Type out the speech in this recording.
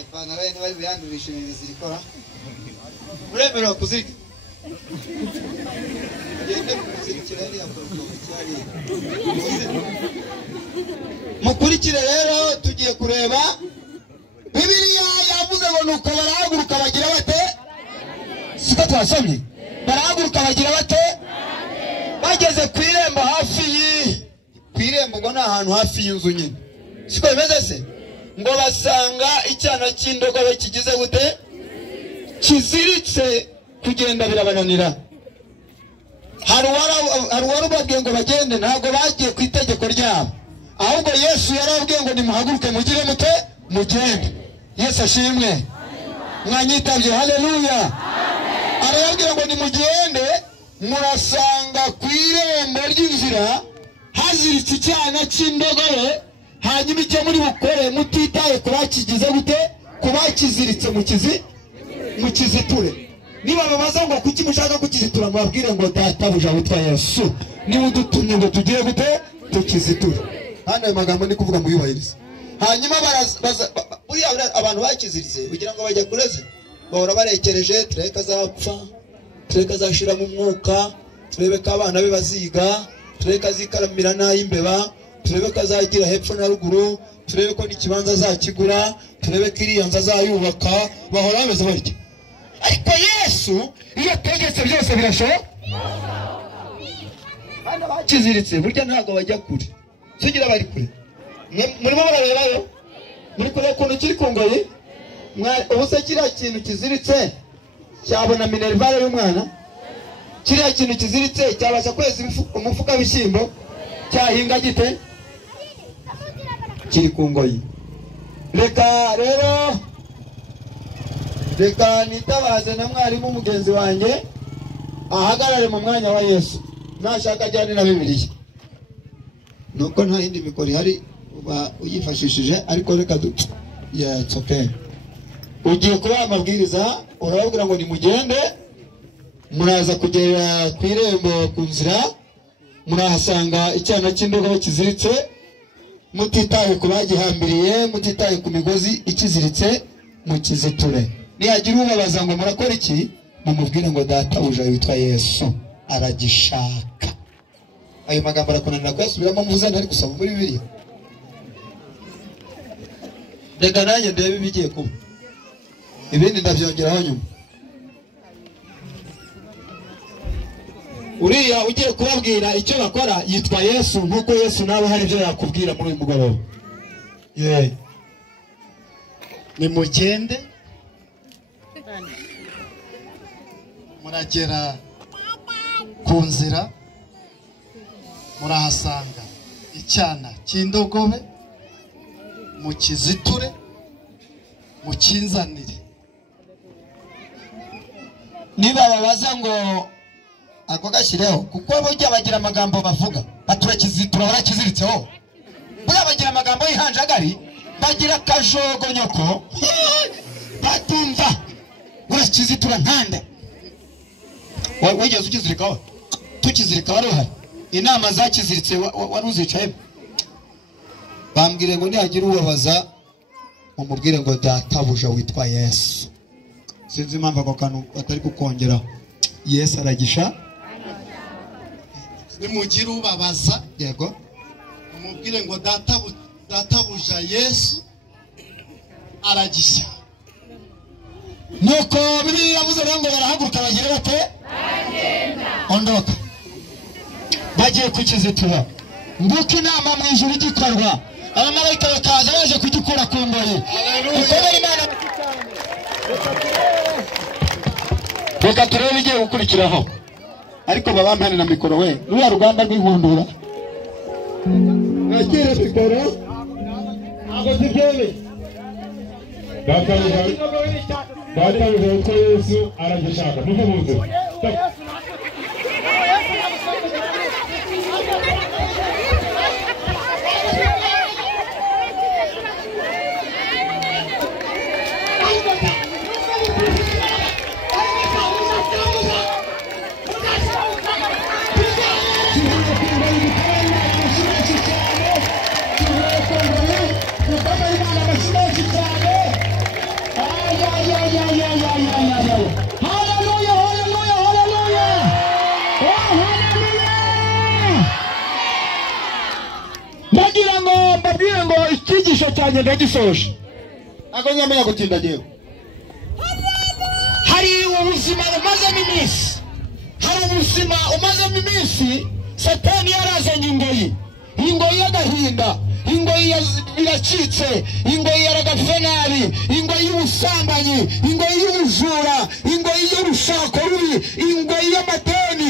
ipantaro ye ntibari buyandurishe ibintu zirikora uremerewe kuzirika gende kuzirikira hariya mukurikire rero tugiye kureba Bibiliya yavuze ngo nuko barahaguruka bagira bate siko twasomye barahaguruka bagira bate bageze ku irembo hafi ku irembo ngo ni ahantu hafi y'inzu nyine siko bimeze se ngo basanga icyana cy'indogobe kigize gute kiziritse kugenda birabananira hari warubabwiye ngo bagende ntabwo bagiye ku itegeko ryabo ahubwo Yesu yarababwiye ngo nimuhaguruke mugire mute mugende Yesu ashimwe mwanyitabye haleluya arababwira ngo nimugende murasanga ku irembo ry'inzira haziritse icyana cy'indogobe hanyuma icyo muri bukore mutitaye kubakigize gute kubakiziritse mukiziture niba babaza ngo kuki mushaka kukizitura mubabwire ngo databuja witwa Yesu niba udutumye ngo tugiye gute tukiziture hano ayo magambo ndi kuvuga muyubahirize hanyuma buriya abantu bakiziritse kugira ngo bajya kureze bahora barekereje tureka azapfa tureka azashira mu mwuka turebe ko abana be baziga tureka azikaramira n'ay'imbeba turebe ko azagira hepfo na ruguru turebe ko n'ikibanza azakigura turebe ko iriya nzu azayubaka bahora bameze batyo ariko Yesu iyo ategetse byose birashoboka bana bakiziritse burya ntabwo bajya kure sugira bari kure murimo bararebayo muri kure ukuntu kiri ku ngoyi ubuse kiriya kintu kiziritse cyabona minerivare y'umwana kiriya kintu kiziritse cyabasha kweza umufuka w'ibishyimbo cyahinga gite kiri ku ngoyi reka nitabaze na mwarimu mugenzi wanjye ahagarare mu mwanya wa Yesu nashaka ajyane na Bibiliya nuko nta yindi mikoro ihari uyifashishije ariko reka it's okay ugiye kuba amabwiriza urababwira ngo nimugende muraza kugera ku irembo ku nzira murahasanga icyana cy'indogobe kiziritse mutitaye ku bagihambiriye mutitaye ku migozi ikiziritse mukiziture nihagira ubabaza ngo murakora iki mumubwire ngo databuja witwa Yesu aragishaka ayo magambo arakunanira kuyasubiramo muvuze ntari gusoma muri Bibiliya reka nanjye ndebe ibigiye kuba ibindi ndabyongeraho nyuma uriya ugiye kubabwira icyo bakora yitwa Yesu nkuko Yesu nawe hari ibyo yakubwira muri uyu mugoroba nimugende muragera ku nzira murahasanga icyana cy'indogobe mukiziture mukinzanire niba babaza ngo ako gashyireho kuko burya bagira amagambo bavuga baturakizitura barakiziritseho buriya bagira amagambo y'ihanjagari bagira akajogonyoko batumva urakizitura ntande wigeze ukizirikaho tukizirika wari uhari inama zakiziritse wari uzicaye bambwire ngo nihagira ubabaza umubwire ngo databuja witwa Yesu sinzi impamvu ako kantu batari kukongeraho Yesu aragisha nimugira ubabaza yego umubwire ngo databuja Yesu aragisha nuko Bibiliya yavuze ngo barahaguruka bagire bate ondoka bagiye kukizitura nguko inama mu ijuru igikorwa abamarayika bakaza baje kugikura ku ngoyi reka turebe igiye gukurikiraho ariko babampane na mikoro we ruriya ruganda rw'inkundura nakire mikoro ntabwo zibyeme databuja witwa Yesu aragishaka muvuze ndagira ngo mbabwire ngo icyigisho cyanjye ndagisoje ako nyamenya gutinda jewe hari ubuzima umazemo iminsi Satani yarazanye ingoyi y'agahinda, ingoyi biracitse, ingoyi yaragafenari, ingoyi y'ubusambanyi, ingoyi y'ubujura, ingoyi y'urushako rubi, ingoyi y'amadeni.